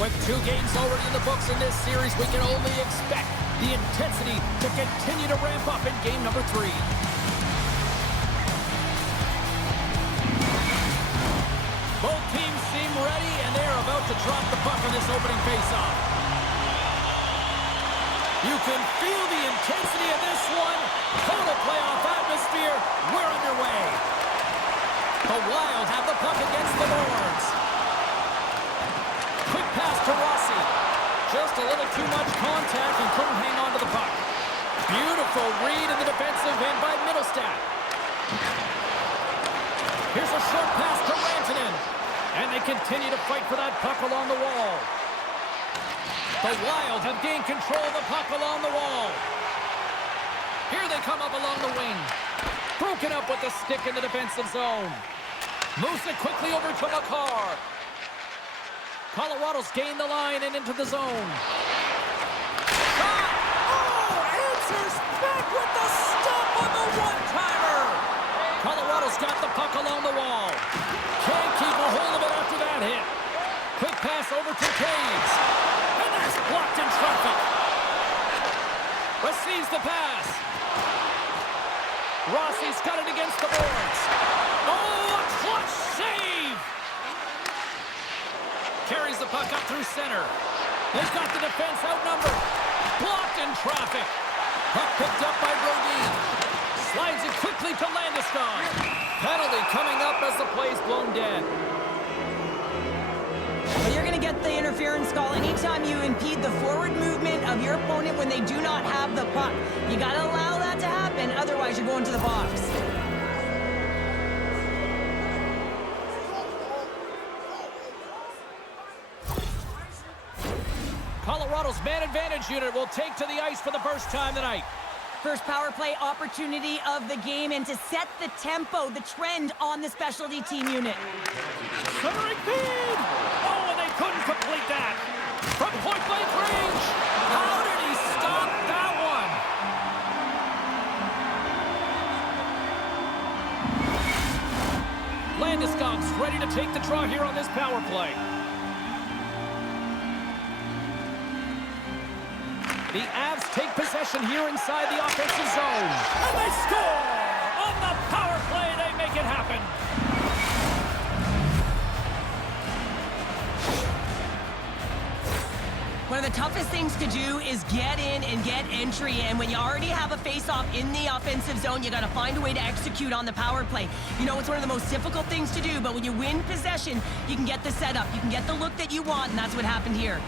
With 2 games already in the books in this series, we can only expect the intensity to continue to ramp up in game number 3. Both teams seem ready, and they're about to drop the puck on this opening faceoff. You can feel the intensity of this one. Total playoff atmosphere. We're underway. The Wild have the puck against the boards. Quick pass to Rossi. Just a little too much contact and couldn't hang on to the puck. Beautiful read in the defensive end by Middlestat. Here's a short pass to Rantanen. And they continue to fight for that puck along the wall. The Wild have gained control of the puck along the wall. Here they come up along the wing. Broken up with the stick in the defensive zone. Moves it quickly over to Makar. Colorado's gained the line and into the zone. Shot! Oh, answers back with the stop on the one-timer. Colorado's got the puck along the wall. Can't keep a hold of it after that hit. Quick pass over to Taves. And that's blocked in traffic. Receives the pass. Rossi's got it against the boards. Oh, a clutch save! Carries the puck up through center. They've got the defense outnumbered. Blocked in traffic. Puck picked up by Brodin. Slides it quickly to Landeskog. Penalty coming up as the play's blown dead. Well, you're going to get the interference call anytime you impede the forward movement of your opponent when they do not have the puck. You got to allow that to happen, otherwise you're going to the box. Colorado's man advantage unit will take to the ice for the first time tonight. First power play opportunity of the game, and to set the tempo, the trend on the specialty team unit. Centering feed! Oh, and they couldn't complete that. From point-blank range. How did he stop that one? Landeskog's ready to take the draw here on this power play. The Avs take possession here inside the offensive zone. And they score! On the power play, they make it happen. One of the toughest things to do is get in and get entry, and when you already have a face-off in the offensive zone, you got to find a way to execute on the power play. You know, it's one of the most difficult things to do, but when you win possession, you can get the setup, you can get the look that you want, and that's what happened here.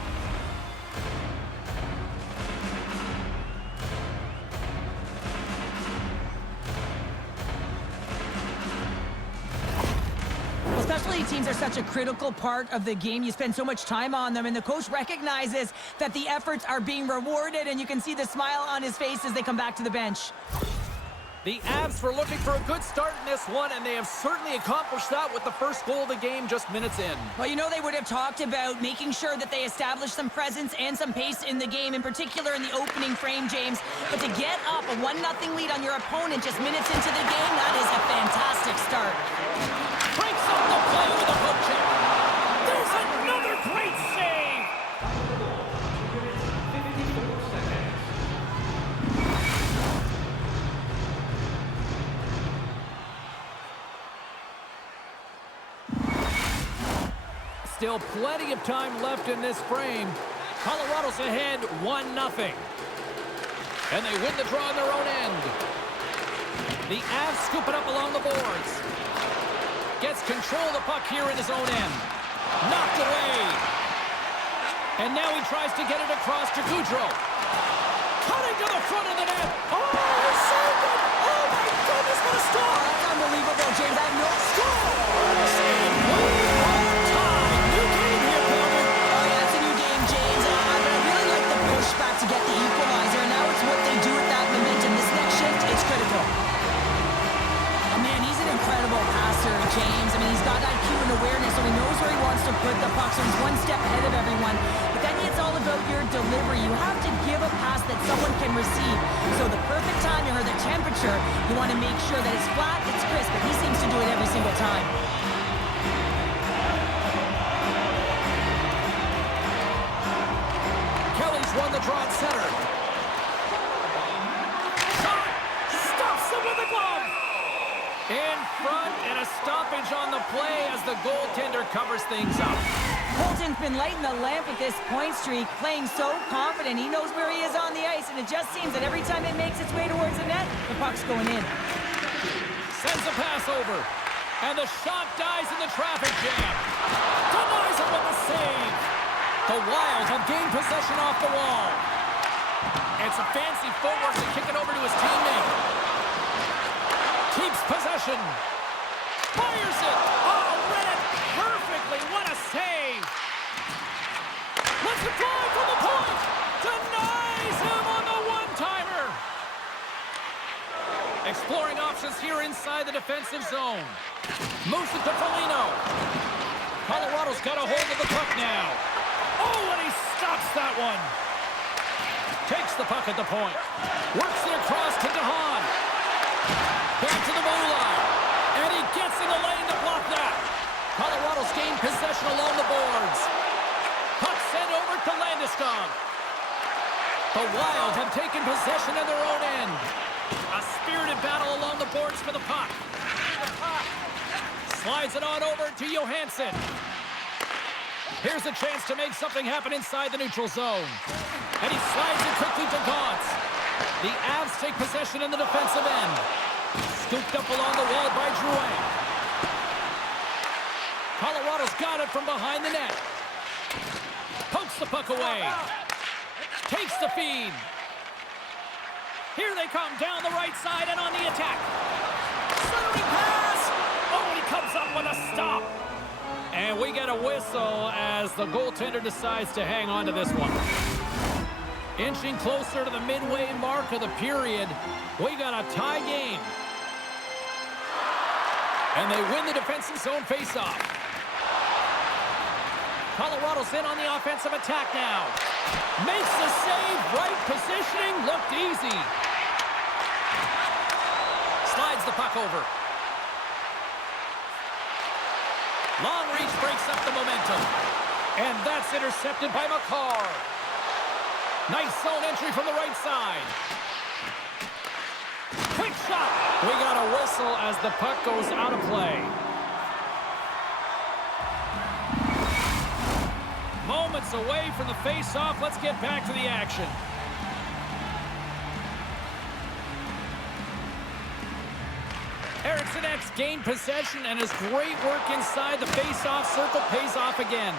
Specialty teams are such a critical part of the game. You spend so much time on them, and the coach recognizes that the efforts are being rewarded, and you can see the smile on his face as they come back to the bench. The Avs were looking for a good start in this one, and they have certainly accomplished that with the first goal of the game just minutes in. Well, you know, they would have talked about making sure that they establish some presence and some pace in the game, in particular in the opening frame, James. But to get up a 1-0 lead on your opponent just minutes into the game, that is a fantastic start. Breaks up the play with a hook check. There's another great save. Still plenty of time left in this frame. Colorado's ahead 1-0. And they win the draw on their own end. The Avs scoop it up along the boards. Gets control of the puck here in his own end. Knocked away. And now he tries to get it across to Gaudreau. Cutting to the front of the net. Oh, he saved it! Oh, my goodness, what a stop! That's unbelievable, James. I have no Scores! And one-time. New game here, Pelder. Oh, yeah, it's a new game, James. But I really like the pushback to get the equalizer. And now it's what they do with that momentum. This next shift, it's critical. Oh, man, he's an incredible passer, James. I mean, he's got IQ and awareness, so he knows where he wants to put the puck, so he's one step ahead of everyone. But then it's all about your delivery. You have to give a pass that someone can receive. So the perfect timing or the temperature, you want to make sure that it's flat, it's crisp, but he seems to do it every single time. won the draw at center. Shot! Stops him with the glove! In front, and a stoppage on the play as the goaltender covers things up. Colton's been lighting the lamp with this point streak, playing so confident. He knows where he is on the ice, and it just seems that every time it makes its way towards the net, the puck's going in. Sends the pass over, and the shot dies in the traffic jam. Denies him with the save. The Wild have gained possession off the wall. It's a fancy footwork to kick it over to his teammate. Keeps possession. Fires it. Oh, read it perfectly. What a save. Let's it fly from the point. Denies him on the one-timer. Exploring options here inside the defensive zone. Moves it to Foligno. Colorado's got a hold of the puck now. Oh, and he stops that one. Takes the puck at the point. Works it across to DeHaan. Back to the blue line. And he gets in the lane to block that. Colorado's gained possession along the boards. Puck sent over to Landeskog. The Wild have taken possession of their own end. A spirited battle along the boards for the puck. Slides it on over to Johansson. Here's a chance to make something happen inside the neutral zone. And he slides it quickly to Gauntz. The Avs take possession in the defensive end. Scooped up along the wall by Drouin. Colorado's got it from behind the net. Pokes the puck away. Takes the feed. Here they come down the right side and on the attack. Centering pass. Oh, and he comes up with a stop. And we get a whistle as the goaltender decides to hang on to this one. Inching closer to the midway mark of the period. We got a tie game. And they win the defensive zone faceoff. Colorado's in on the offensive attack now. Makes the save. Right positioning. Looked easy. Slides the puck over. Long reach breaks up the momentum. And that's intercepted by McCarr. Nice zone entry from the right side. Quick shot. We got a whistle as the puck goes out of play. Moments away from the face-off. Let's get back to the action. Eriksson Ek's gained possession, and his great work inside the face-off circle pays off again.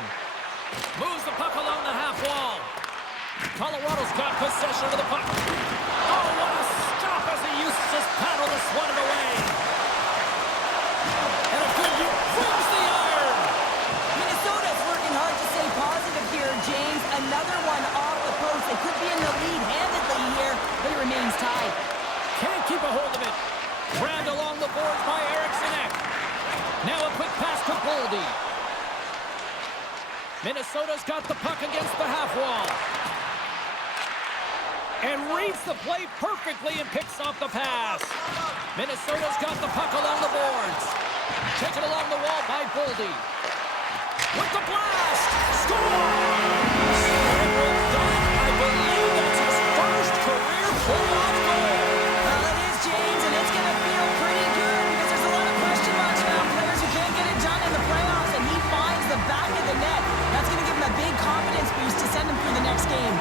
Moves the puck along the half wall. Colorado's got possession of the puck. Oh, what a stop as he uses his paddle to swat it away. And a good view brings the iron. Minnesota's working hard to stay positive here, James. Another one off the post. They could be in the lead handedly here, but it remains tied. Can't keep a hold of it. Grabbed along the boards by Eriksson Ek. Now a quick pass to Boldy. Minnesota's got the puck against the half wall. And reads the play perfectly and picks off the pass. Minnesota's got the puck along the boards. Taken along the wall by Boldy. With the blast! Scores! And we're done. I believe that's his first career playoff goal. Well, it is, James, and it's going to feel pretty good because there's a lot of question marks around players who can't get it done in the playoffs, and he finds the back of the net. That's going to give him a big confidence boost to send him through the next game.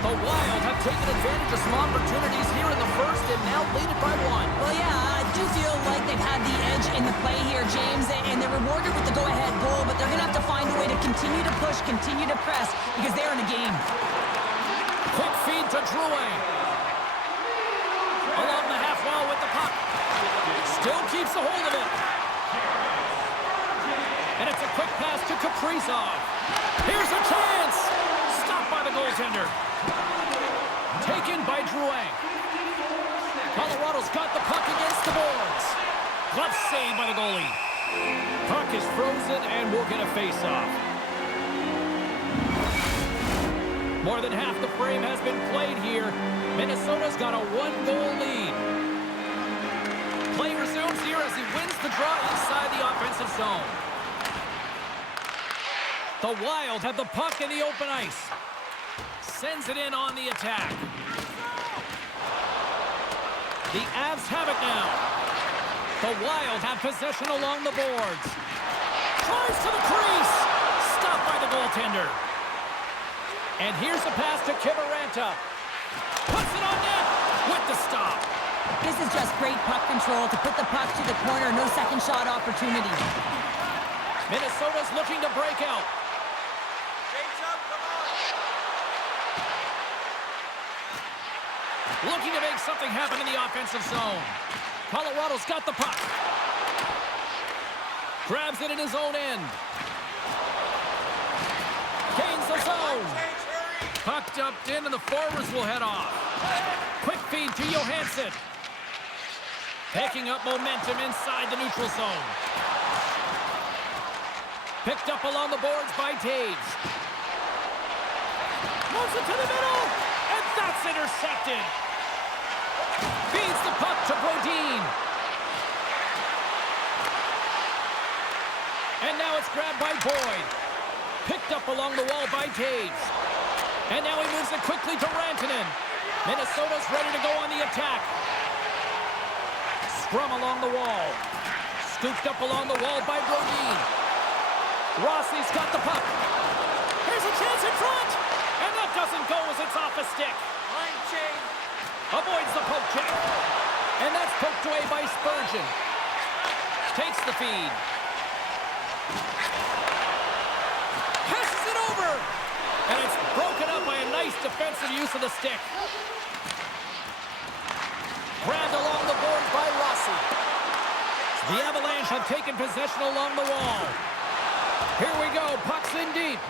The Wild have taken advantage of some opportunities here in the first and now lead it by one. Well, yeah, I do feel like they've had the edge in the play here, James, and they're rewarded with the go-ahead goal, but they're going to have to find a way to continue to push, continue to press, because they're in a game. Quick feed to Drouin. Along the half wall with the puck. Still keeps a hold of it. And it's a quick pass to Kaprizov. Here's a chance. Stopped by the goaltender. Taken by Drouin. Colorado's got the puck against the boards. Glove saved by the goalie. Puck is frozen and we'll get a face-off. More than half the frame has been played here. Minnesota's got a one-goal lead. Play resumed. as he wins the draw inside the offensive zone. The Wild have the puck in the open ice. Sends it in on the attack. The Avs have it now. The Wild have possession along the boards. Tries to the crease. Stopped by the goaltender. And here's the pass to Kiviranta. Puts it on net with the stop. This is just great puck control to put the puck to the corner. No second shot opportunity. Minnesota's looking to break out. Looking to make something happen in the offensive zone. Colorado's got the puck. Grabs it in his own end. Gains the zone. Puck dumped in and the forwards will head off. Quick feed to Johansson. Picking up momentum inside the neutral zone. Picked up along the boards by Taves. Moves it to the middle. And that's intercepted. Feeds the puck to Brodin. And now it's grabbed by Boyd. Picked up along the wall by Taves. And now he moves it quickly to Rantanen. Minnesota's ready to go on the attack. Scrum along the wall. Scooped up along the wall by Brodin. Rossi's got the puck. Here's a chance in front. And that doesn't go as it's off a stick. Line change. Avoids the poke check. And that's poked away by Spurgeon. Takes the feed. Passes it over. And it's broken up by a nice defensive use of the stick. Grabbed along the boards by Rossi. The Avalanche have taken possession along the wall. Here we go. Puck's in deep.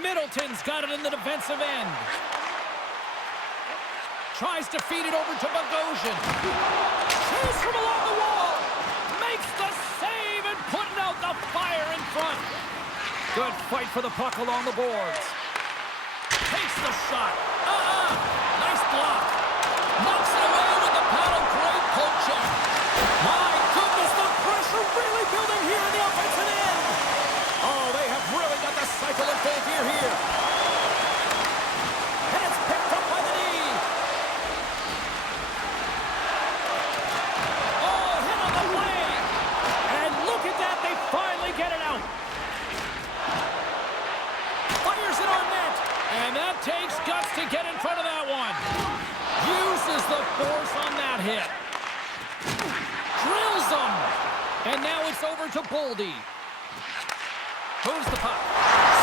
Middleton's got it in the defensive end. Tries to feed it over to Bogosian. Chase from along the wall. Makes the save and putting out the fire in front. Good fight for the puck along the boards. Takes the shot. Nice block. Knocks it away with the paddle. Great poke check. My goodness, the pressure really building here in the offensive end. Oh, they have really got the cycle in full gear here. And it's picked up by the knee. Oh, hit on the leg. And look at that, they finally get it out. Fires it on net. And that takes guts to get in front of that one. Uses the force on that hit. Drills them. And now it's over to Boldy. Moves the puck.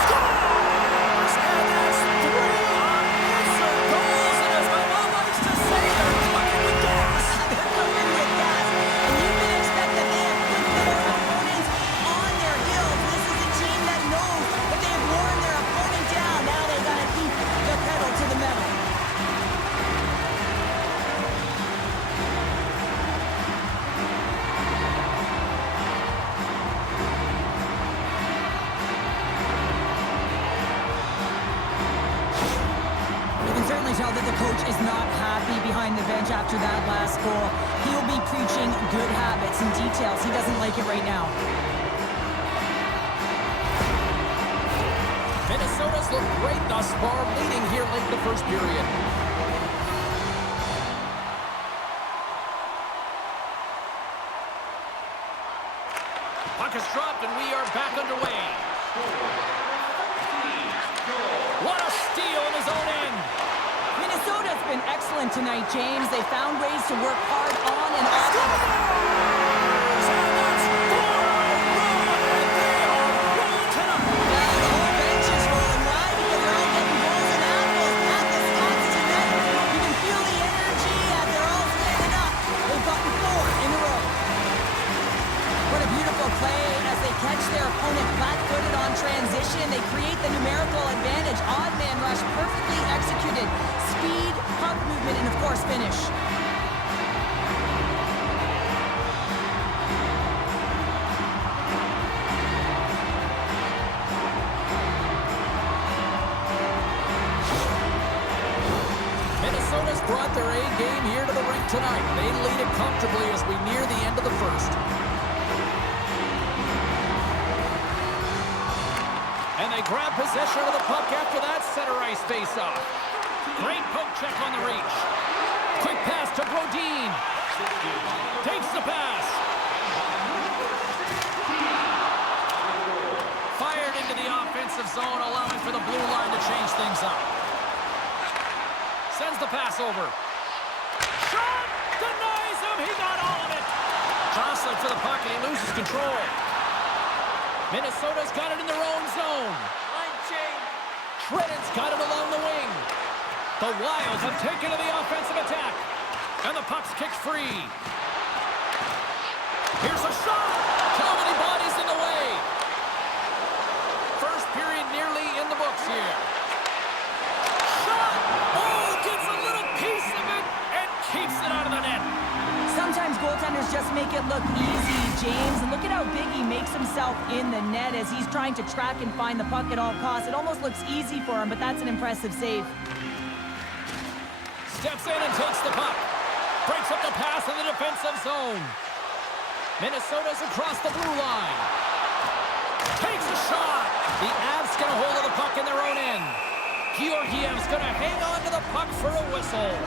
Scores! And that's 3 unanswered goals. And as my mom likes to say, they're cooking with gas. They're cooking with gas. And you can expect that they have put their opponents on their heels. This is a team that knows that they have worn their opponent down. Now they got to keep the pedal to the metal. Tell that the coach is not happy behind the bench after that last goal. He'll be preaching good habits and details. He doesn't like it right now. Minnesota's looked great thus far, leading here late in the first period. Puck is dropped and we are back underway. What a steal in his own end. Minnesota's been excellent tonight, James. They found ways to work hard on and off of it. And that's 4 in a row, and they are rolling tonight. Well, the whole bench is rolling. Why? Because they're all getting goals and apples at the stats tonight. You can feel the energy as they're all standing up. They've gotten 4 in a row. What a beautiful play as they catch their opponent flat-footed on transition. They create the numerical advantage. Odd man rush, perfectly executed. Speed, puck movement, and of course finish. Minnesota's brought their A game here to the rink tonight. They lead it comfortably as we near the end of the first. And they grab possession of the puck after that center ice face-off. Great poke check on the reach. Quick pass to Brodin. Takes the pass. Fired into the offensive zone, allowing for the blue line to change things up. Sends the pass over. Shot! Denies him! He got all of it! Jostling for the puck, and he loses control. Minnesota's got it in their own zone. Line change. Shredded's got it along the wing. The Wild have taken to the offensive attack. And the puck's kicked free. Here's a shot! Too many bodies in the way. First period nearly in the books here. Shot! Oh, gets a little piece of it and keeps it out of the net. Sometimes goaltenders just make it look easy, James. And look at how big he makes himself in the net as he's trying to track and find the puck at all costs. It almost looks easy for him, but that's an impressive save. Steps in and takes the puck. Breaks up the pass in the defensive zone. Minnesota's across the blue line. Takes a shot. The Avs get a hold of the puck in their own end. Georgiev's going to hang on to the puck for a whistle.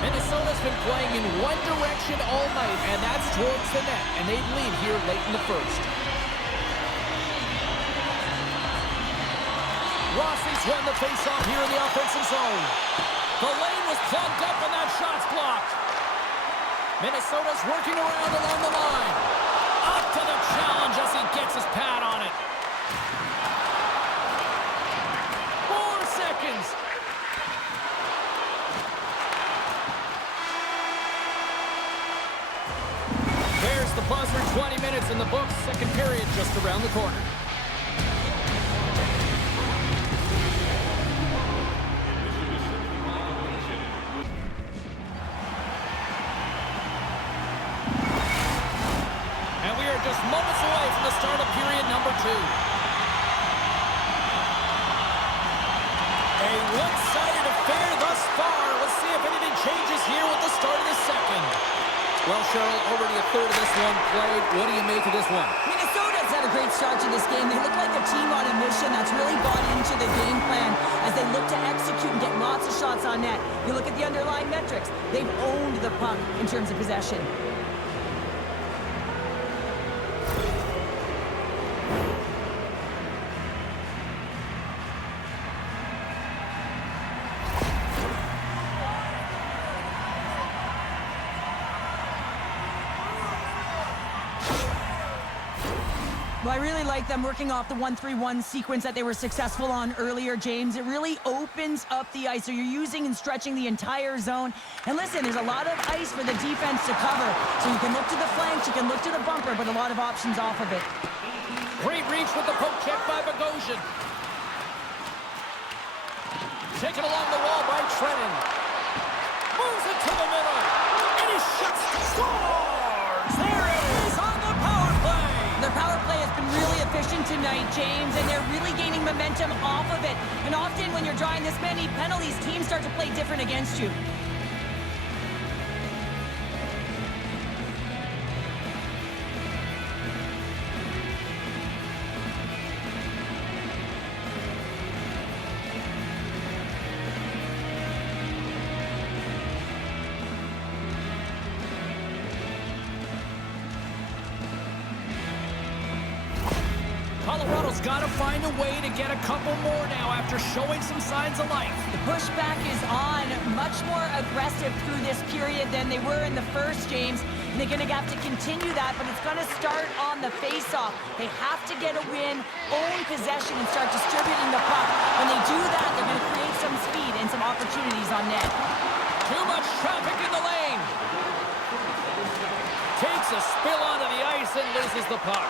Minnesota's been playing in one direction all night, and that's towards the net, and they lead here late in the first. Rossi's won the faceoff here in the offensive zone. The lane was plugged up and that shot's blocked. Minnesota's working around along the line. Up to the challenge as he gets his pad on it. 4 seconds. There's the buzzer. 20 minutes in the books. Second period just around the corner. Just moments away from the start of period number 2. A one-sided affair thus far. Let's see if anything changes here with the start of the second. Well, Cheryl, already a third of this one played. What do you make of this one? Minnesota's had a great start to this game. They look like a team on a mission that's really bought into the game plan as they look to execute and get lots of shots on net. You look at the underlying metrics. They've owned the puck in terms of possession. Well, I really like them working off the 1-3-1 sequence that they were successful on earlier, James. It really opens up the ice, so you're using and stretching the entire zone. And listen, there's a lot of ice for the defense to cover, so you can look to the flanks, you can look to the bumper, but a lot of options off of it. Great reach with the poke check by Bogosian. Taken along the wall by Trennan. Moves it to the middle. And he shuts. Scores! There it is on the power play. Their power play has been really efficient tonight, James, and they're really gaining momentum off of it. And often when you're drawing this many penalties, teams start to play different against you. Colorado's got to find a way to get a couple more now after showing some signs of life. The pushback is on, much more aggressive through this period than they were in the first, James. And they're going to have to continue that, but it's going to start on the face-off. They have to get a win, own possession, and start distributing the puck. When they do that, they're going to create some speed and some opportunities on net. Too much traffic in the lane. Takes a spill onto the ice and loses the puck.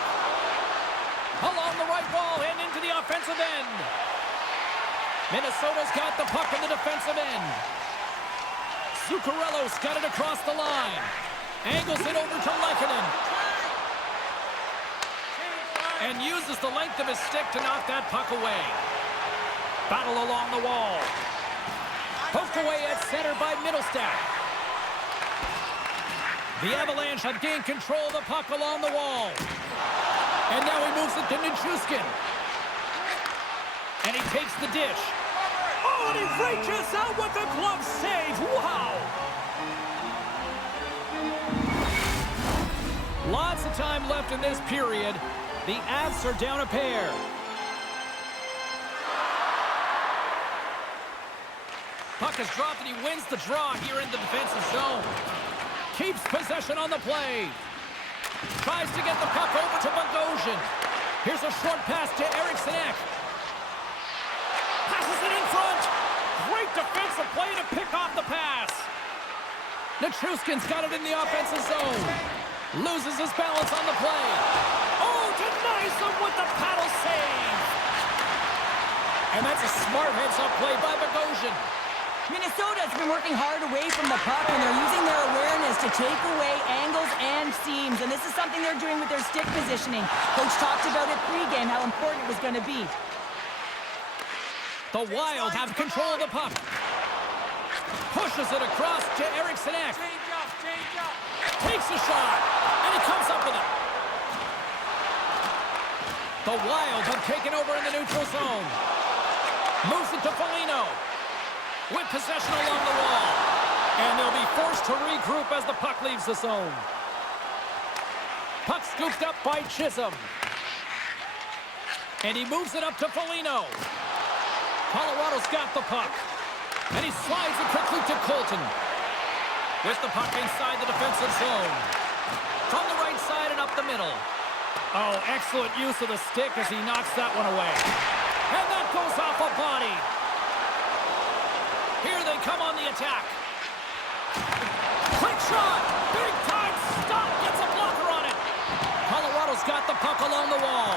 Along the right wall and into the offensive end. Minnesota's got the puck in the defensive end. Zuccarello's got it across the line. Angles it over to Lehkonen. And uses the length of his stick to knock that puck away. Battle along the wall. Poked away at center by Middlestat. The Avalanche have gained control of the puck along the wall. And now he moves it to Nichushkin. And he takes the dish. Oh, and he reaches out with the glove save. Wow! Lots of time left in this period. The Avs are down a pair. Puck is dropped and he wins the draw here in the defensive zone. Keeps possession on the play. Tries to get the puck over to Bogosian. Here's a short pass to Eriksson Ek. Passes it in front. Great defensive play to pick off the pass. Nichushkin's got it in the offensive zone. Loses his balance on the play. Oh, denies him with the paddle save. And that's a smart heads-up play by Bogosian. Minnesota's been working hard away from the puck, and they're using their awareness to take away angles and seams, and this is something they're doing with their stick positioning. Coach talked about it pregame, how important it was going to be. The Wild have control of the puck. Pushes it across to Eriksson Ek. Takes a shot, and he comes up with it. The Wild have taken over in the neutral zone. Moves it to Foligno. With possession along the wall. And they'll be forced to regroup as the puck leaves the zone. Puck scooped up by Chisholm. And he moves it up to Foligno. Colorado's got the puck. And he slides it quickly to Colton. With the puck inside the defensive zone. From the right side and up the middle. Oh, excellent use of the stick as he knocks that one away. And that goes off a body. Here they come on the attack. Quick shot! Big time stop! Gets a blocker on it. Colorado's got the puck along the wall.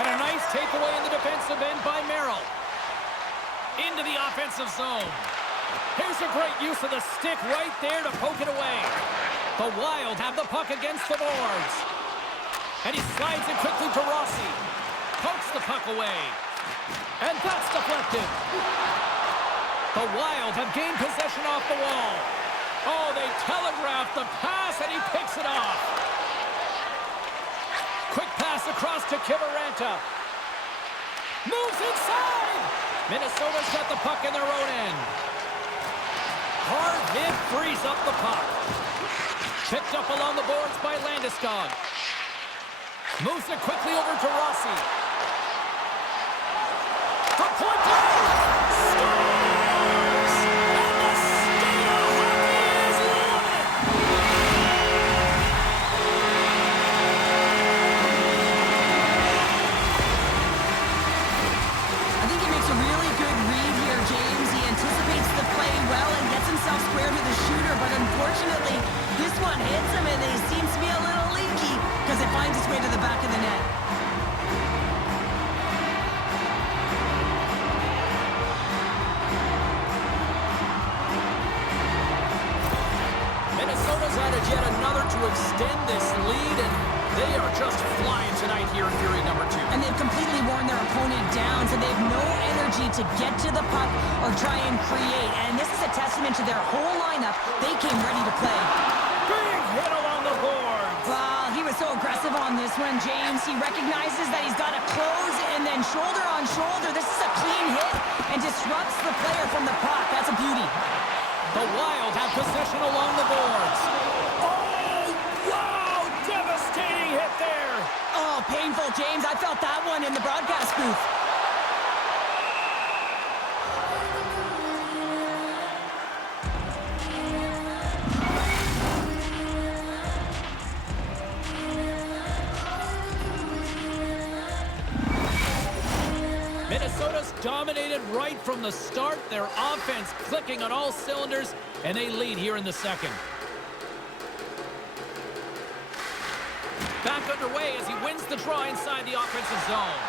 And a nice takeaway in the defensive end by Merrill. Into the offensive zone. Here's a great use of the stick right there to poke it away. The Wild have the puck against the boards. And he slides it quickly to Rossi. Pokes the puck away. And that's deflected. The Wild have gained possession off the wall. Oh, they telegraphed the pass, and he picks it off. Quick pass across to Kiviranta. Moves inside. Minnesota's got the puck in their own end. Hard hit frees up the puck. Picked up along the boards by Landeskog. Moves it quickly over to Rossi. For point play. Square to the shooter, but unfortunately, this one hits him and it seems to be a little leaky because it finds its way to the back of the net. Minnesota's added yet another to extend this lead, and they are just flying tonight here in period number 2. And they've completely worn their opponent down, so they have no energy to get to the puck or try and create. And this is a testament to their whole lineup. They came ready to play. Big hit along the boards. Well, he was so aggressive on this one, James. He recognizes that he's got to close and then shoulder on shoulder. This is a clean hit and disrupts the player from the puck. That's a beauty. The Wild have possession along the boards. Oh, wow! Devastating hit there. Oh, painful, James. I felt that one in the broadcast booth. Minnesota's dominated right from the start. Their offense clicking on all cylinders, and they lead here in the second. Back underway as he wins the draw inside the offensive zone.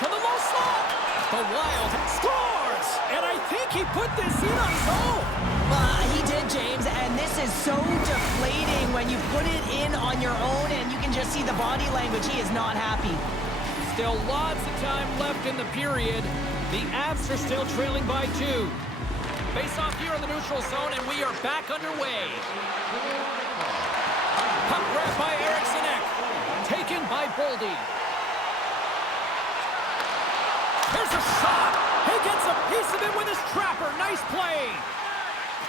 To the low slot. The Wild scores! And I think he put this in on his own. He did, James, and this is so deflating when you put it in on your own and you can just see the body language. He is not happy. Still lots of time left in the period. The Avs are still trailing by 2. Face off here in the neutral zone, and we are back underway. Puck grab by Eriksson Ek. Taken by Boldy. Here's a shot. He gets a piece of it with his trapper. Nice play.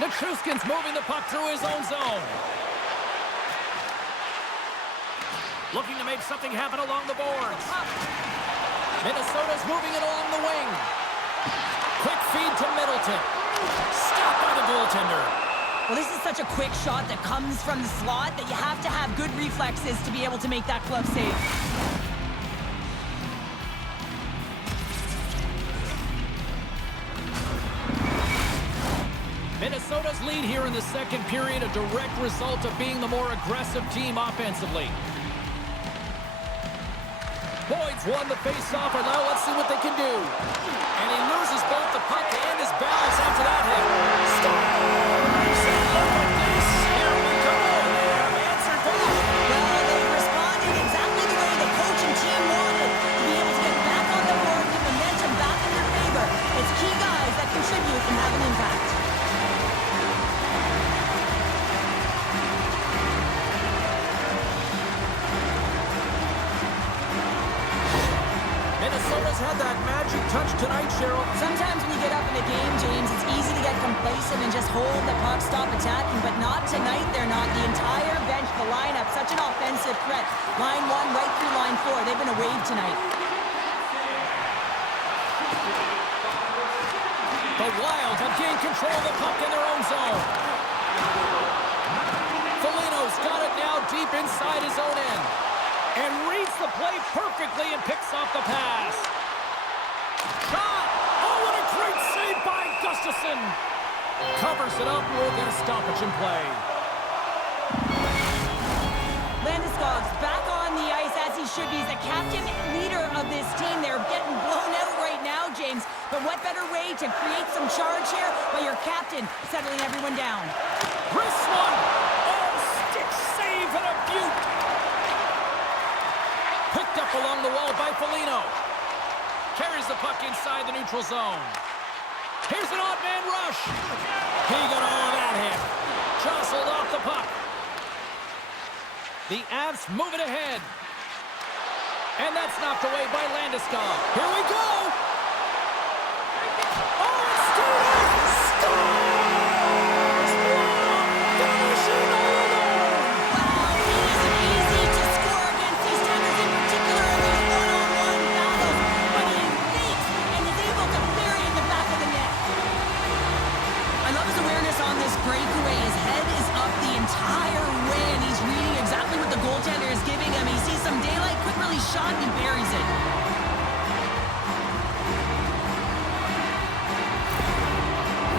Nichushkin's moving the puck through his own zone. Looking to make something happen along the boards. Minnesota's moving it along the wing. Quick feed to Middleton. Stopped by the goaltender. Well, this is such a quick shot that comes from the slot that you have to have good reflexes to be able to make that glove save. Minnesota's lead here in the second period, a direct result of being the more aggressive team offensively. Boyd's won the face-off, and now let's see what they can do. And he loses both the puck and his balance after that hit. Scores! And look at this! Here we go! They have answered back. Well, they responded exactly the way the coach and team wanted, to be able to get back on the board, get momentum back in their favor. It's key guys that contribute and have an impact. Minnesota's had that magic touch tonight, Cheryl. Sometimes when you get up in a game, James, it's easy to get complacent and just hold the puck, stop attacking, but not tonight. They're not. The entire bench, the lineup, such an offensive threat. Line 1 right through line 4. They've been a wave tonight. The Wild have gained control of the puck in their own zone. Foligno's got it now deep inside his own end. And reads the play perfectly and picks off the pass. Shot! Oh, what a great save by Gustafsson! Covers it up, we'll get a stoppage in play. Landeskog's back on the ice as he should be. He's the captain leader of this team. They're getting blown out right now, James. But what better way to create some charge here by your captain settling everyone down? Wrist one! Oh, stick save and a beaut! Picked up along the wall by Foligno. Carries the puck inside the neutral zone. Here's an odd man rush. He got all of that hit. Jostled off the puck. The Avs move it ahead. And that's knocked away by Landeskog. Here we go. Oh, it's still scores! Finishing over. Wow, it isn't easy to score against these Tigers in particular in these one-on-one battles, but he fakes and is able to bury in the back of the net. I love his awareness on this breakaway. His head is up the entire way, and he's reading exactly what the goaltender is giving him. He sees some daylight, quick release shot, and he buries it.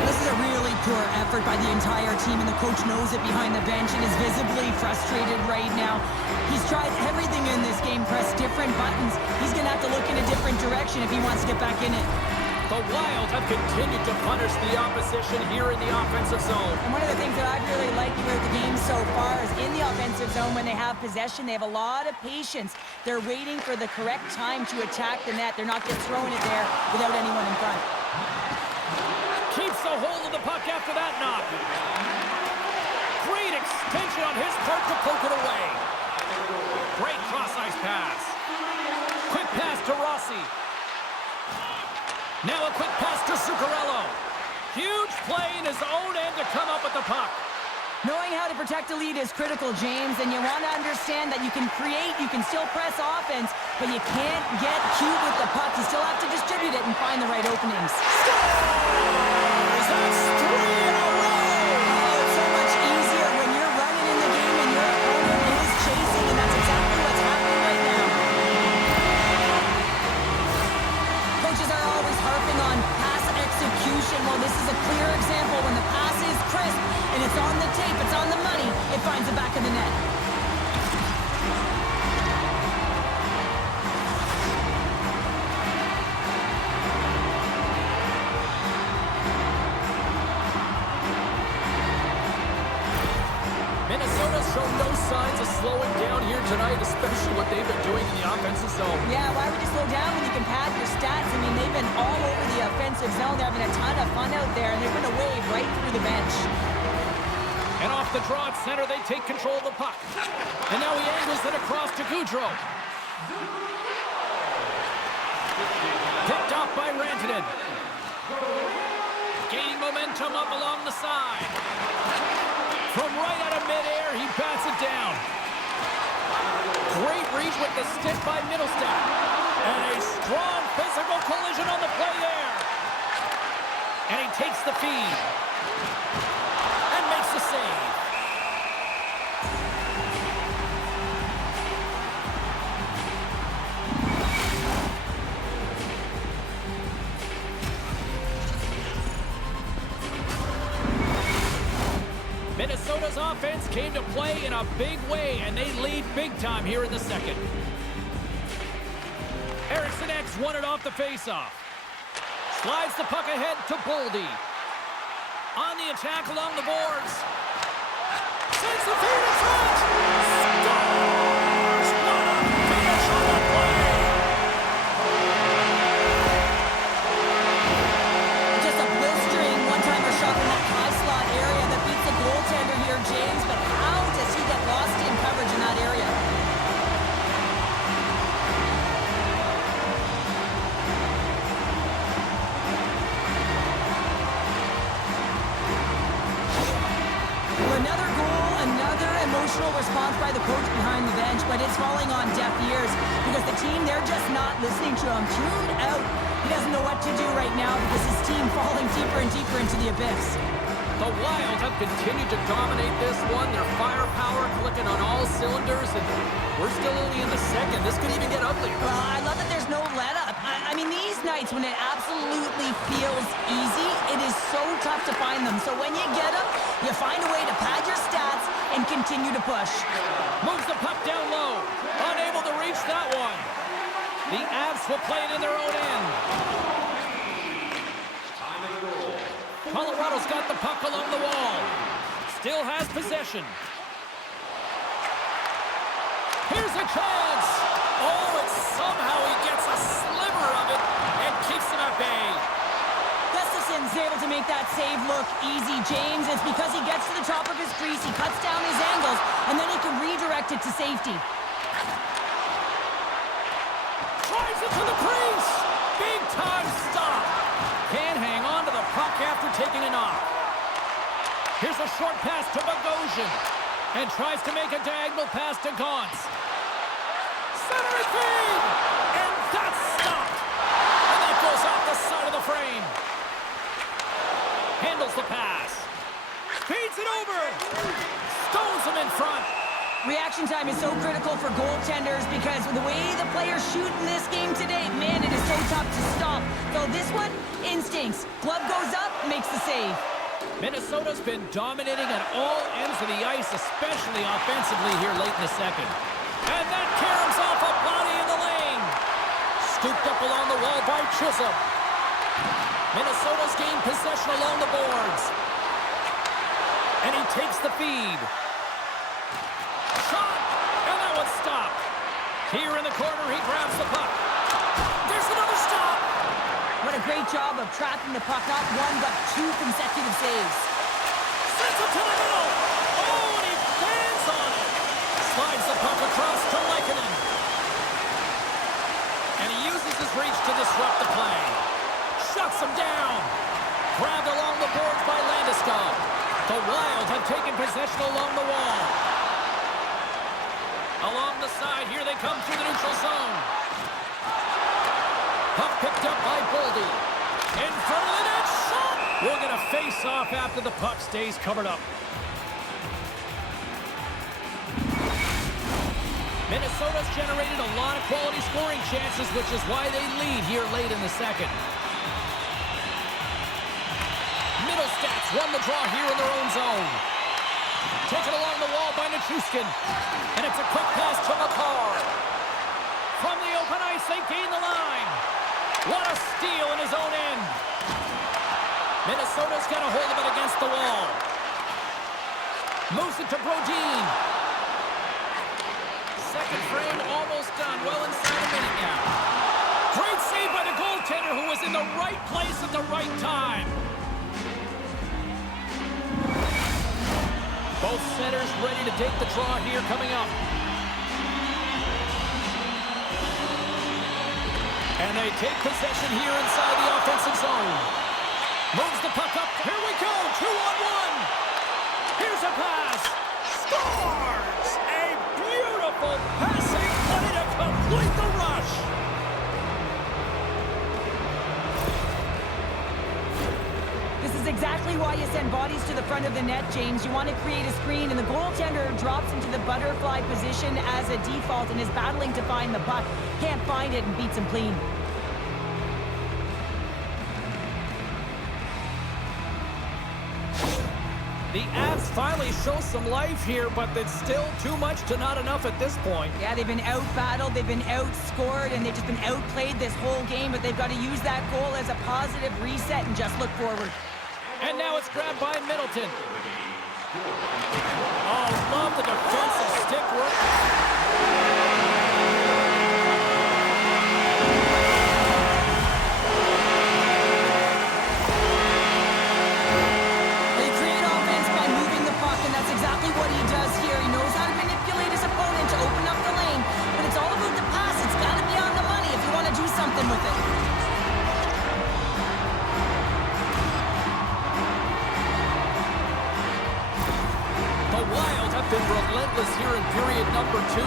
This is a really poor effort by the entire team, and the coach knows it behind the bench and is visibly frustrated right now. He's tried everything in this game, pressed different buttons. He's going to have to look in a different direction if he wants to get back in it. The Wild have continued to punish the opposition here in the offensive zone. And one of the things that I've really liked about the game so far is in the offensive zone, when they have possession, they have a lot of patience. They're waiting for the correct time to attack the net. They're not just throwing it there without anyone in front. Keeps a hold of the puck after that knock. Great extension on his part to poke it away. Great cross-ice pass. Quick pass to Rossi. Now a quick pass to Zuccarello. Huge play in his own end to come up with the puck. Knowing how to protect a lead is critical, James, and you want to understand that you can create, you can still press offense, but you can't get cute with the puck. You still have to distribute it and find the right openings. Scores! That's 3 in a row! Oh, it's so much easier when you're running in the game and your opponent is chasing, and that's exactly what's happening right now. Coaches are always harping on pass execution. Well, this is a clear example. When the pass is crisp and it's on the tape, it's on the money, it finds the back of the net. Minnesota's shown no signs of slowing down here tonight, especially what they've been doing in the offensive zone. Yeah, why would you slow down when you can pad your stats? I mean, they've been all over the offensive zone. They're having a ton of fun out there, and they're going to wave right through the bench. And off the draw at center, they take control of the puck. And now he angles it across to Gaudreau. Picked off by Rantanen. Gaining momentum up along the side. From right out of midair, he bats it down. Great reach with the stick by Middlestat. And a strong physical collision on the play there. And he takes the feed. And makes the save. Minnesota's offense came to play in a big way, and they lead big time here in the second. Eriksson X won it off the faceoff. Slides the puck ahead to Boldy. On the attack along the boards. Sends the feed in front. Scores! What a finish on the play! Just a blistering one-timer shot in that high slot area that beats the goaltender here, James. But how does he get lost in coverage in that area? Another goal, another emotional response by the coach behind the bench, but it's falling on deaf ears because the team, they're just not listening to him. Tuned out. He doesn't know what to do right now because his team falling deeper and deeper into the abyss. The Wild have continued to dominate this one. Their firepower clicking on all cylinders, and we're still only in the second. This could even get ugly. Well, I love that there's no let-up. I mean, these nights when it absolutely feels easy, it is so tough to find them. So when you get them, you find a way to pad your stats and continue to push. Moves the puck down low. Unable to reach that one. The Avs will play it in their own end. Colorado's got the puck along the wall. Still has possession. Here's a chance. Oh, and somehow he gets a sliver of it and keeps him at bay. Gustafson's able to make that save look easy, James. It's because he gets to the top of his crease, he cuts down his angles, and then he can redirect it to safety. Drives it to the crease. Big time stop. Can't hang on to the puck after taking a knock. Here's a short pass to Bogosian. And tries to make a diagonal pass to Gaunce. Center and feed! And that's stopped! And that goes off the side of the frame. Handles the pass. Feeds it over! Stones him in front. Reaction time is so critical for goaltenders because the way the players shoot in this game today, man, it is so tough to stop. So this one, instincts. Glove goes up, makes the save. Minnesota's been dominating at all ends of the ice, especially offensively here late in the second. And that caroms off a body in the lane. Scooped up along the wall by Chisholm. Minnesota's gained possession along the boards. And he takes the feed. Shot! And that one's stopped. Here in the corner, he grabs the puck. There's another stop! What a great job of tracking the puck, not one but two consecutive saves. Sends it to the middle! Oh, and he fans on it! Slides the puck across to Lehkonen. And he uses his reach to disrupt the play. Shuts him down! Grabbed along the boards by Landeskog. The Wild have taken possession along the wall. Along the side, here they come through the neutral zone. Puck picked up by Boldy. In front of the net, shot! We'll get a face-off after the puck stays covered up. Minnesota's generated a lot of quality scoring chances, which is why they lead here late in the second. Middlestat's run the draw here in their own zone. Taken along the wall by Nichushkin. And it's a quick pass to Makar. From the open ice, they gain the line. What a steal in his own end. Minnesota's got a hold of it against the wall. Moves it to Brodin. Second frame almost done. Well inside a minute now. Great save by the goaltender who was in the right place at the right time. Both centers ready to take the draw here coming up. And they take possession here inside the offensive zone. Moves the puck up. Here we go. 2-on-1. Here's a pass. Scores! A beautiful passing play to complete the rush. This is exactly why you send bodies to the front of the net, James. You want to create a screen, and the goaltender drops into the butterfly position as a default and is battling to find the puck. Can't find it and beats him clean. The Avs finally show some life here, but it's still too much to not enough at this point. Yeah, they've been out-battled, they've been outscored, and they've just been outplayed this whole game, but they've got to use that goal as a positive reset and just look forward. And now it's grabbed by Middleton. Oh, love the defensive stick work. What he does here, he knows how to manipulate his opponent to open up the lane, but it's all about the pass. It's got to be on the money if you want to do something with it. The Wild have been relentless here in period number 2.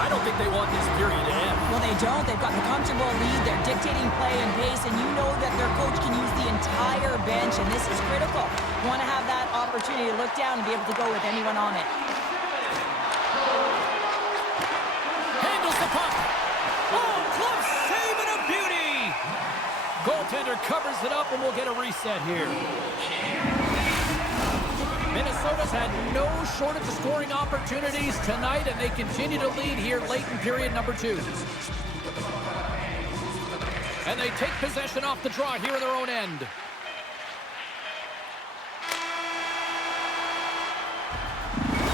I don't think they want this period to end. Well, they don't. They've got a comfortable lead. They're dictating play and pace, and you know that their coach can use the entire bench, and this is critical. You want to have that opportunity to look down and be able to go with anyone on it. Handles the puck. Oh, close save and a beauty. Goaltender covers it up, and we'll get a reset here. Minnesota's had no shortage of scoring opportunities tonight, and they continue to lead here late in period number 2. And they take possession off the draw here in their own end.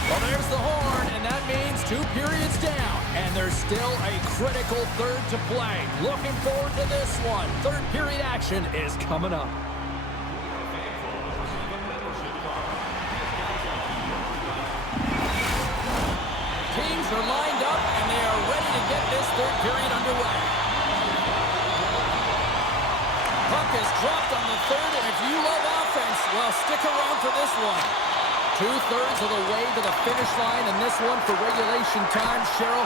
Well, there's the horn, and that means 2 periods down. And there's still a critical third to play. Looking forward to this one. Third period action is coming up. Teams are lined up, and they are ready to get this third period underway. Puck is dropped on the third, and if you love offense, well, stick around for this one. 2/3 of the way to the finish line, and this one for regulation time. Cheryl,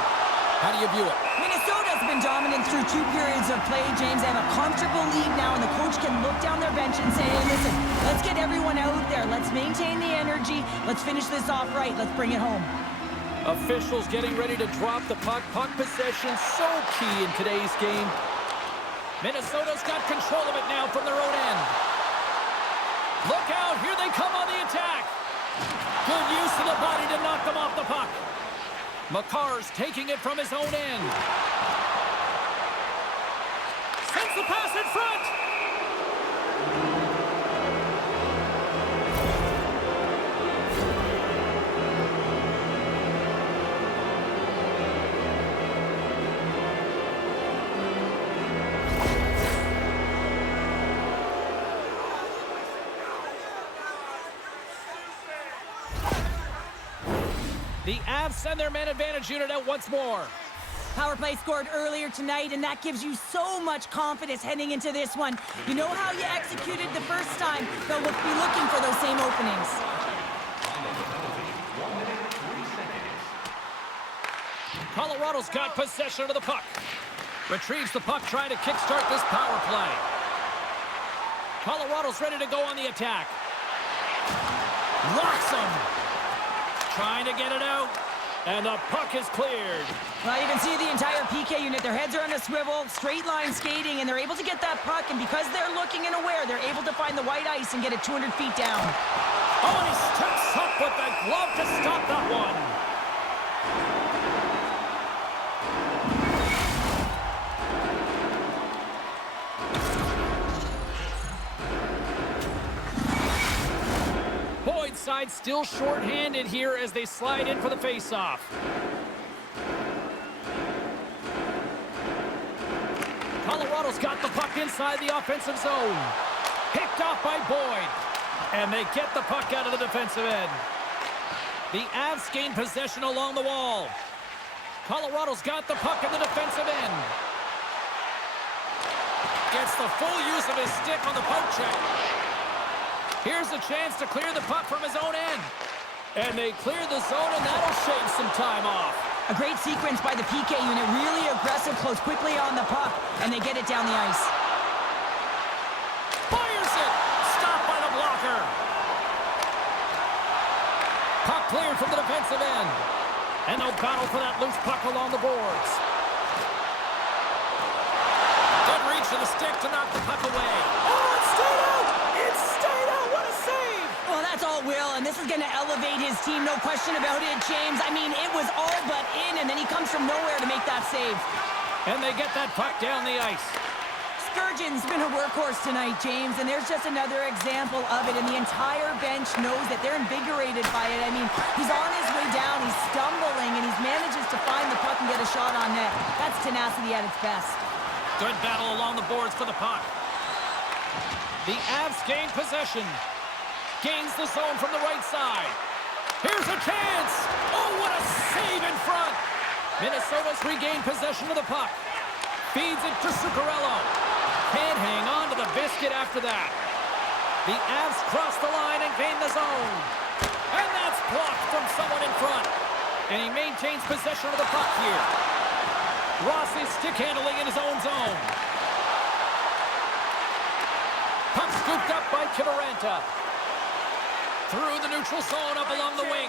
how do you view it? Minnesota's been dominant through 2 periods of play, James. They have a comfortable lead now, and the coach can look down their bench and say, hey, listen, let's get everyone out there. Let's maintain the energy. Let's finish this off right. Let's bring it home. Officials getting ready to drop the puck. Puck possession so key in today's game. Minnesota's got control of it now from their own end. Look out, here they come on the attack. Good use of the body to knock them off the puck. McCarr's taking it from his own end. Sends the pass in front. The Avs send their man advantage unit out once more. Power play scored earlier tonight, and that gives you so much confidence heading into this one. You know how you executed the first time, they'll be looking for those same openings. Colorado's got possession of the puck. Retrieves the puck, trying to kickstart this power play. Colorado's ready to go on the attack. Locks him. Trying to get it out, and the puck is cleared. Well, you can see the entire PK unit. Their heads are on a swivel, straight line skating, and they're able to get that puck, and because they're looking and aware, they're able to find the white ice and get it 200 feet down. Oh, and he steps up with the glove to stop that one. side still short-handed here as they slide in for the face-off. Colorado's got the puck inside the offensive zone. Picked off by Boyd. And they get the puck out of the defensive end. The Avs gain possession along the wall. Colorado's got the puck in the defensive end. Gets the full use of his stick on the poke check. Here's a chance to clear the puck from his own end. And they clear the zone, and that'll shave some time off. A great sequence by the PK unit. Really aggressive, close quickly on the puck, and they get it down the ice. Fires it! Stopped by the blocker. Puck cleared from the defensive end. And no battle for that loose puck along the boards. Good reach of the stick to knock the puck away. Oh, it stayed out! It stayed out! What a save! Well, that's all Will, and this is going to elevate his team, no question about it, James. I mean, it was all but in, and then he comes from nowhere to make that save. And they get that puck down the ice. Spurgeon's been a workhorse tonight, James, and there's just another example of it, and the entire bench knows that they're invigorated by it. I mean, he's on his way down, he's stumbling, and he manages to find the puck and get a shot on net. That's tenacity at its best. Good battle along the boards for the puck. The Avs gain possession. Gains the zone from the right side. Here's a chance! Oh, what a save in front! Minnesota's regained possession of the puck. Feeds it to Zuccarello. Can't hang on to the biscuit after that. The Avs cross the line and gain the zone. And that's blocked from someone in front. And he maintains possession of the puck here. Ross is stick handling in his own zone. Puck scooped up by Kivaranta. Through the neutral zone up along the wing.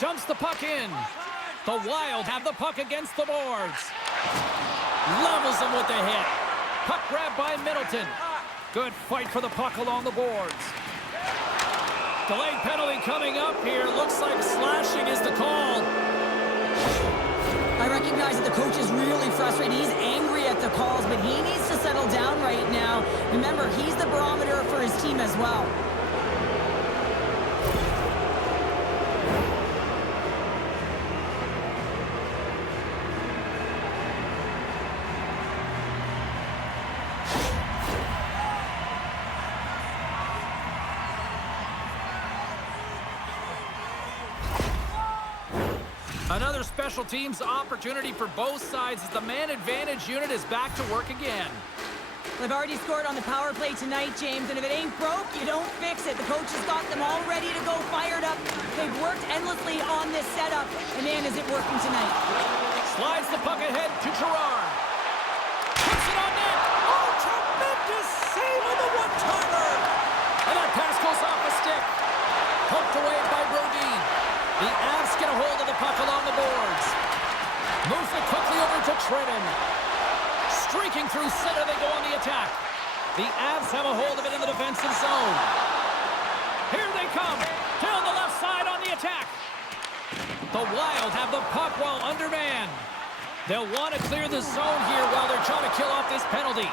Dumps the puck in. The Wild have the puck against the boards. Levels them with the hit. Puck grab by Middleton. Good fight for the puck along the boards. Delayed penalty coming up here. Looks like slashing is the call. I recognize that the coach is really frustrated. He's angry at the calls, but he needs to settle down right now. Remember, he's the barometer for his team as well. Another special teams opportunity for both sides as the man advantage unit is back to work again. They've already scored on the power play tonight, James, and if it ain't broke, you don't fix it. The coach has got them all ready to go, fired up. They've worked endlessly on this setup, and man, is it working tonight. Slides the puck ahead to Gerard. Puts it on net. Oh, tremendous save on the one-timer. And that pass goes off the stick. Poked away by Brodin. The Avs get a hold of the puck along the boards. Moves it quickly over to Trenton. Streaking through center, they go on the attack. The Avs have a hold of it in the defensive zone. Here they come. Down the left side on the attack. The Wild have the puck while undermanned. They'll want to clear the zone here while they're trying to kill off this penalty.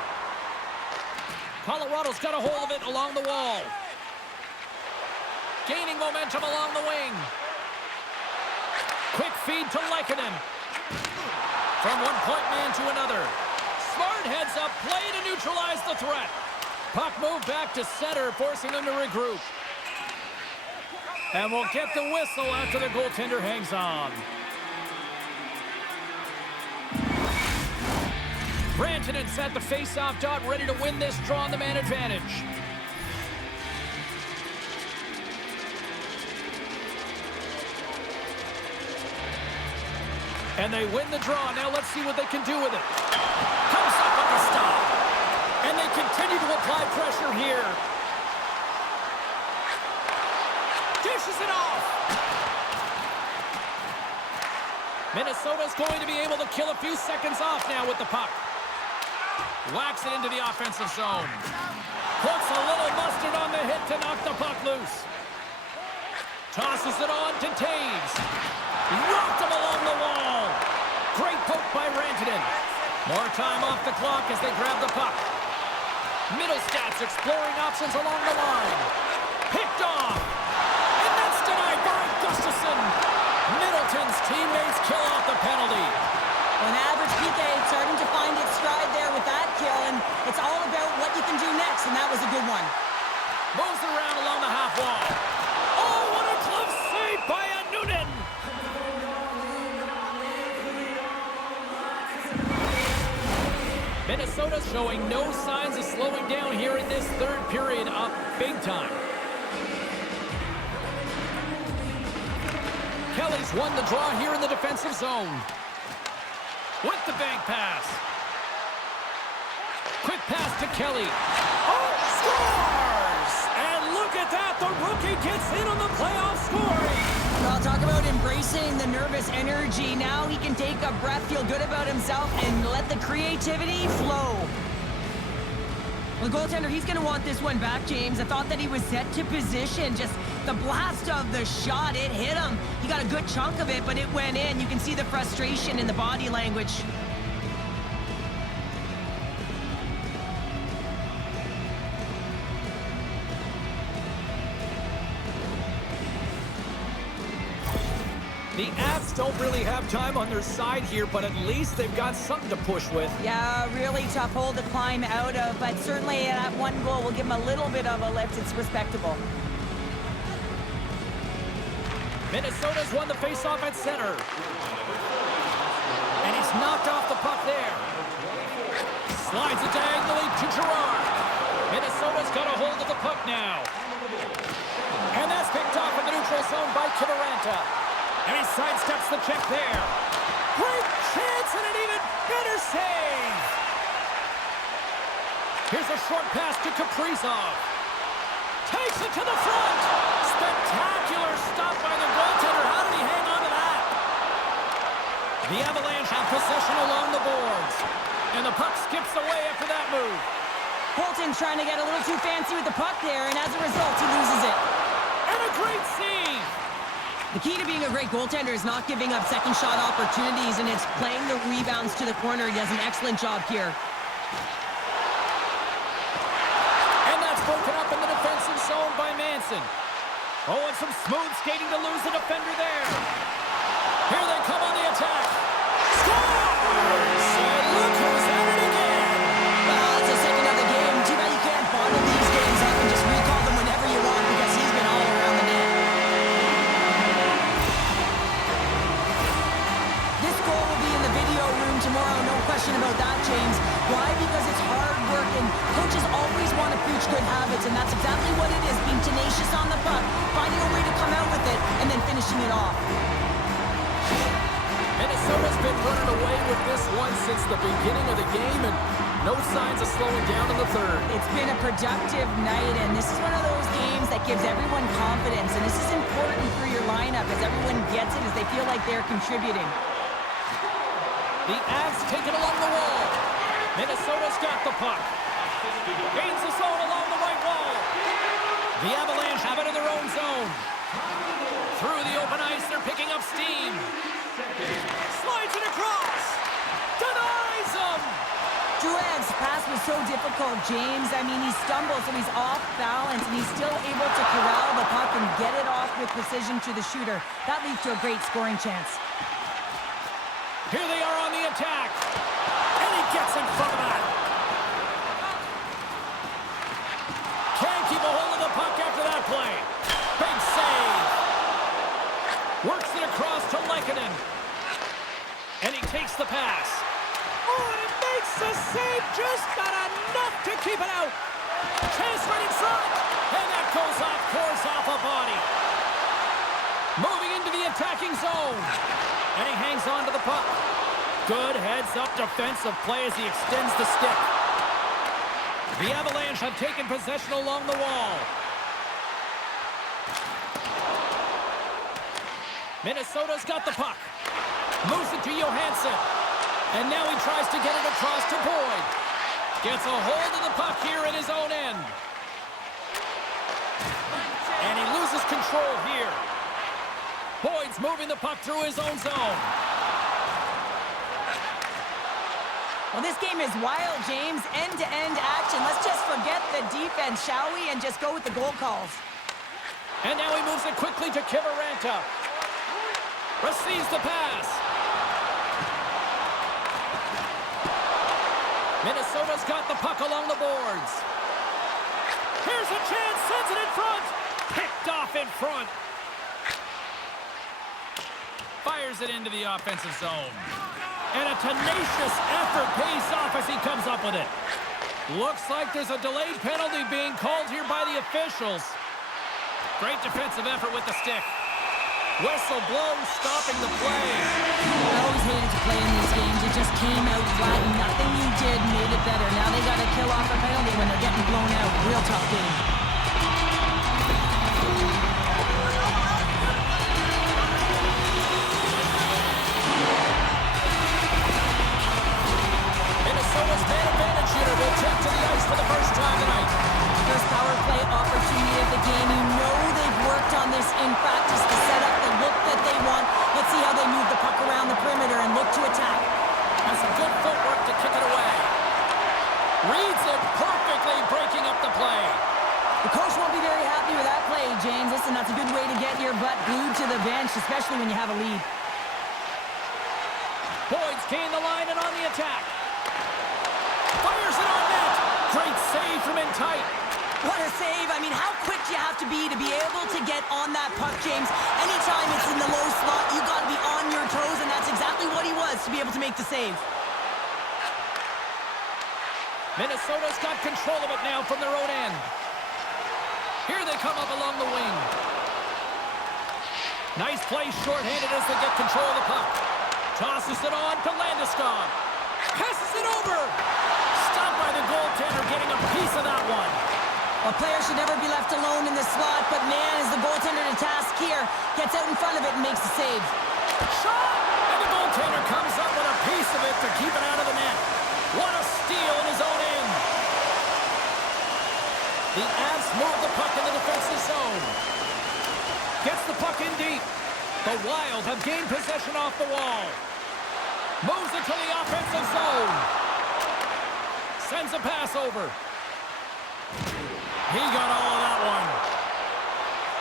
Colorado's got a hold of it along the wall. Gaining momentum along the wing. Quick feed to Lehkonen. From one point man to another. Smart heads up play to neutralize the threat. Puck moved back to center, forcing them to regroup. And we'll get the whistle after the goaltender hangs on. Rantanen's at the face-off dot, ready to win this draw on the man advantage. And they win the draw. Now let's see what they can do with it. Comes up with the stop. And they continue to apply pressure here. Dishes it off. Minnesota's going to be able to kill a few seconds off now with the puck. Whacks it into the offensive zone. Puts a little mustard on the hit to knock the puck loose. Tosses it on to Taves. Rocked him along the wall. Great poke by Rantanen. More time off the clock as they grab the puck. Middlestats exploring options along the line. Picked off. And teammates kill off the penalty. An average PK starting to find its stride there with that kill, and it's all about what you can do next, and that was a good one. Moves around along the half wall. Oh, what a glove save by a Noonan! Minnesota showing no signs of slowing down here in this third period, up big time. Kelly's won the draw here in the defensive zone. With the bank pass. Quick pass to Kelly. Oh, scores! And look at that, the rookie gets in on the playoff scoring. Well, talk about embracing the nervous energy. Now he can take a breath, feel good about himself, and let the creativity flow. Well, the goaltender, he's going to want this one back, James. I thought that he was set to position. Just the blast of the shot, it hit him. He got a good chunk of it, but it went in. You can see the frustration in the body language. The Avs don't really have time on their side here, but at least they've got something to push with. Yeah, really tough hole to climb out of, but certainly that one goal will give him a little bit of a lift. It's respectable. Minnesota's won the faceoff at center. And he's knocked off the puck there. Slides it diagonally to Girard. Minnesota's got a hold of the puck now. And that's picked off in the neutral zone by Kiviranta. And he sidesteps the check there. Great chance and an even better save. Here's a short pass to Kaprizov. Takes it to the front. Spectacular stop by the goaltender. How did he hang on to that? The Avalanche have possession along the boards. And the puck skips away after that move. Holton's trying to get a little too fancy with the puck there, and as a result, he loses it. And a great save. The key to being a great goaltender is not giving up second shot opportunities, and it's playing the rebounds to the corner. He does an excellent job here. And that's broken up in the defensive zone by Manson. Oh, and some smooth skating to lose the defender there. Here they come on the attack. Scores! And look who's at it again. Well, it's the second of the game. Too bad you can't bottle these games up and just recall them whenever you want, because he's been all around the net. This goal will be in the video room tomorrow, no question about that, James. Why? Because it's hard work, and coaches always want to preach good habits, and that's exactly what it is, being tenacious on the puck, finding a way to come out with it, and then finishing it off. Minnesota's been running away with this one since the beginning of the game, and no signs of slowing down in the third. It's been a productive night, and this is one of those games that gives everyone confidence, and this is important for your lineup as everyone gets it, as they feel like they're contributing. The Avs take it along the wall. Minnesota's got the puck. Gains the zone along the right wall. The Avalanche have it in their own zone. Through the open ice, they're picking up steam. Slides it across. Denies him. Drouin's pass was so difficult, James. I mean, he stumbles, so he's off balance, and he's still able to corral the puck and get it off with precision to the shooter. That leads to a great scoring chance. Here they are on the attack. And he gets in front of that. Can't keep a hold of the puck after that play. Big save. Works it across to Lehkonen. And he takes the pass. Oh, and he makes the save. Just not enough to keep it out. Chase right in front. And that goes off course off a body. Moving into the attacking zone. And he hangs on to the puck. Good heads-up defensive play as he extends the stick. The Avalanche have taken possession along the wall. Minnesota's got the puck. Moves it to Johansson. And now he tries to get it across to Boyd. Gets a hold of the puck here at his own end. And he loses control here. Boyd's moving the puck through his own zone. Well, this game is wild, James. End-to-end action. Let's just forget the defense, shall we? And just go with the goal calls. And now he moves it quickly to Kiviranta. Receives the pass. Minnesota's got the puck along the boards. Here's a chance, sends it in front. Picked off in front. Fires it into the offensive zone. And a tenacious effort pays off as he comes up with it. Looks like there's a delayed penalty being called here by the officials. Great defensive effort with the stick. Whistle blown, stopping the play. I always hated to play in these games. It just came out flat. Nothing you did made it better. Now they got to kill off a penalty when they're getting blown out. Real tough game. Minnesota's man advantage unit will take to the ice for the first time tonight. First power play opportunity of the game. You know they've worked on this in practice to set up the look that they want. Let's see how they move the puck around the perimeter and look to attack. Has some good footwork to kick it away. Reads it perfectly, breaking up the play. The coach won't be very happy with that play, James. Listen, that's a good way to get your butt glued to the bench, especially when you have a lead. Boyd's gained the line and on the attack. Fires it on net. Great save from in tight. What a save. I mean, how quick do you have to be able to get on that puck, James? Anytime it's in the low slot, you got to be on your toes, and that's exactly what he was to be able to make the save. Minnesota's got control of it now from their own end. Here they come up along the wing. Nice play shorthanded as they get control of the puck. Tosses it on to Landeskog. Passes it over. Stopped by the goaltender, getting a piece of that one. A player should never be left alone in the slot, but man, is the goaltender to task here. Gets out in front of it and makes the save. Shot! And the goaltender comes up with a piece of it to keep it out of the net. What a steal in his own end. The Avs move the puck in the defensive zone. Gets the puck in deep. The Wild have gained possession off the wall. Moves it to the offensive zone. Sends a pass over. He got all of that one.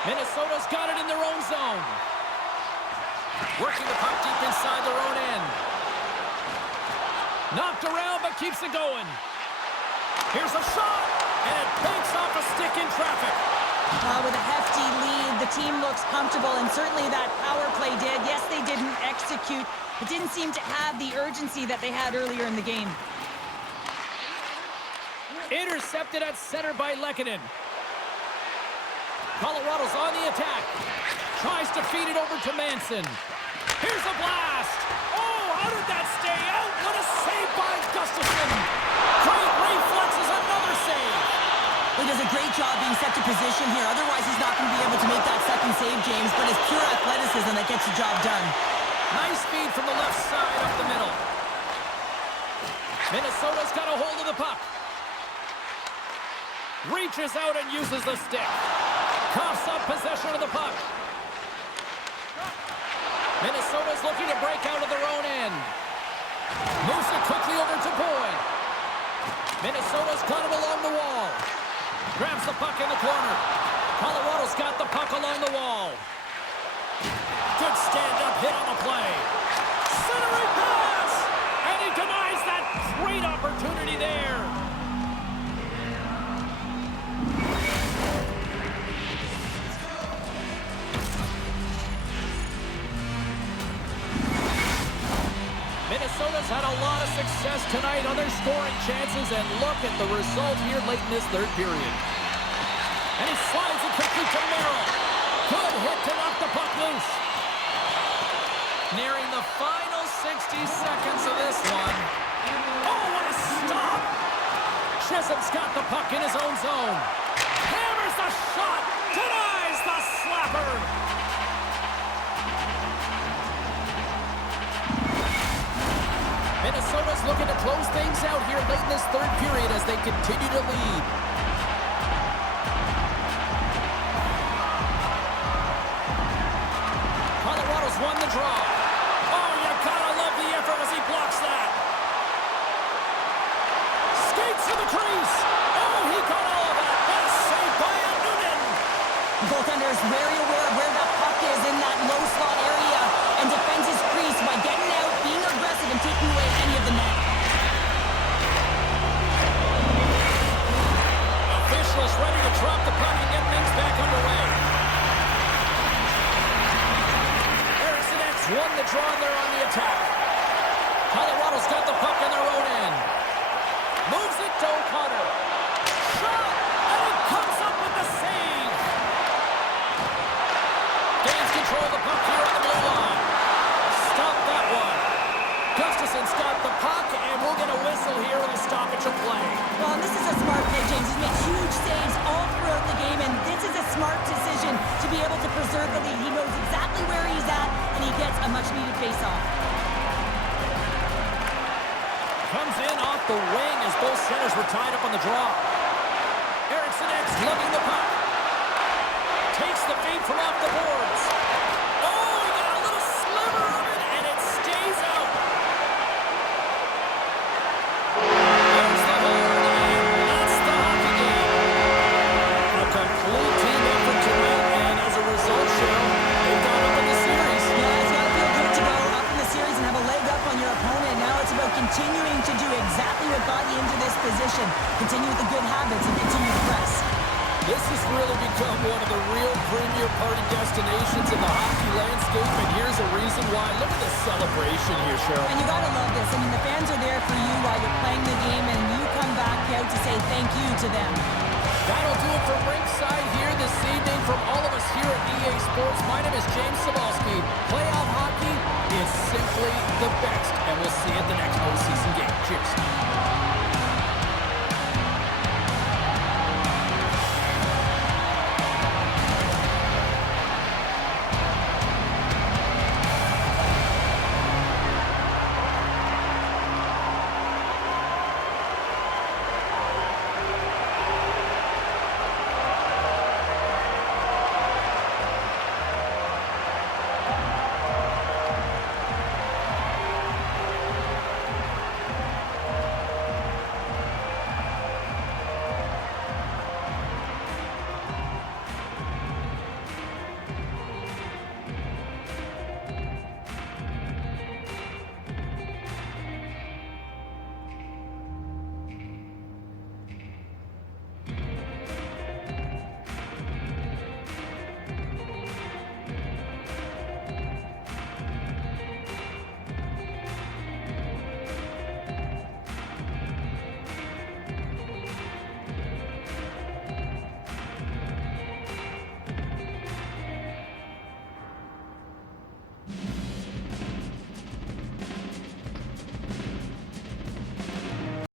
Minnesota's got it in their own zone. Working the puck deep inside their own end. Knocked around, but keeps it going. Here's a shot, and it banks off a stick in traffic. With a hefty lead, the team looks comfortable, and certainly that power play did. Yes, they didn't execute. It didn't seem to have the urgency that they had earlier in the game. Intercepted at center by Lehkonen. Colorado's on the attack. Tries to feed it over to Manson. Here's a blast. Oh, how did that stay out? What a save by Gustafsson. Great reflexes, another save. He does a great job being set to position here. Otherwise, he's not going to be able to make that second save, James. But it's pure athleticism that gets the job done. Nice feed from the left side up the middle. Minnesota's got a hold of the puck. Reaches out and uses the stick. Coughs up possession of the puck. Minnesota's looking to break out of their own end. Moves it quickly over to Boyd. Minnesota's got him along the wall. Grabs the puck in the corner. Colorado's got the puck along the wall. Good stand-up hit on the play. Centering pass! And he denies that great opportunity there. Minnesota's had a lot of success tonight on their scoring chances, and look at the result here late in this third period. And he slides it quickly to Merrill. Good hit to knock the puck loose. Nearing the final 60 seconds of this one. Oh, what a stop! Chisholm's got the puck in his own zone. Hammers the shot! Denies the slapper! Minnesota's looking to close things out here late in this third period as they continue to lead. Colorado's won the draw. Oh, you gotta love the effort as he blocks that. Skates to the crease. Oh, he got all of that. What a save by Noonan. The goaltender is very aware of where that puck is in that low slot area, and to ready to drop the puck and get things back underway. Won the draw there on the attack. Colorado's got the puck in their own end. Moves it to O'Connor. Shot! And it comes up with the save. Gains control of the puck here on the blue line. Stop that one. Gustafson's got the puck, and we'll get a whistle here in a stoppage of play. Well, this is a smart play, James. He's made huge saves all throughout the game, and this is a smart decision to be able to preserve the lead. He knows exactly where he's at, and he gets a much-needed face-off. Comes in off the wing as both centers were tied up on the draw. Eriksson Ek's lugging the puck. Takes the feed from off the boards. Oh, he got a little sliver of it, and it stays out. There's the horn, and that's the hockey game. A complete team effort tonight, and as a result, Cheryl, they've gone up in the series. Yeah, it's got to feel good to go up in the series and have a leg up on your opponent. Now it's about continuing to do exactly what got you into this position. Continue with the good habits and continue to press. This has really become one of the real premier party destinations in the hockey landscape, and here's a reason why. Look at the celebration here, Cheryl. And you got to love this. I mean, the fans are there for you while you're playing the game, and you come back out to say thank you to them. That'll do it for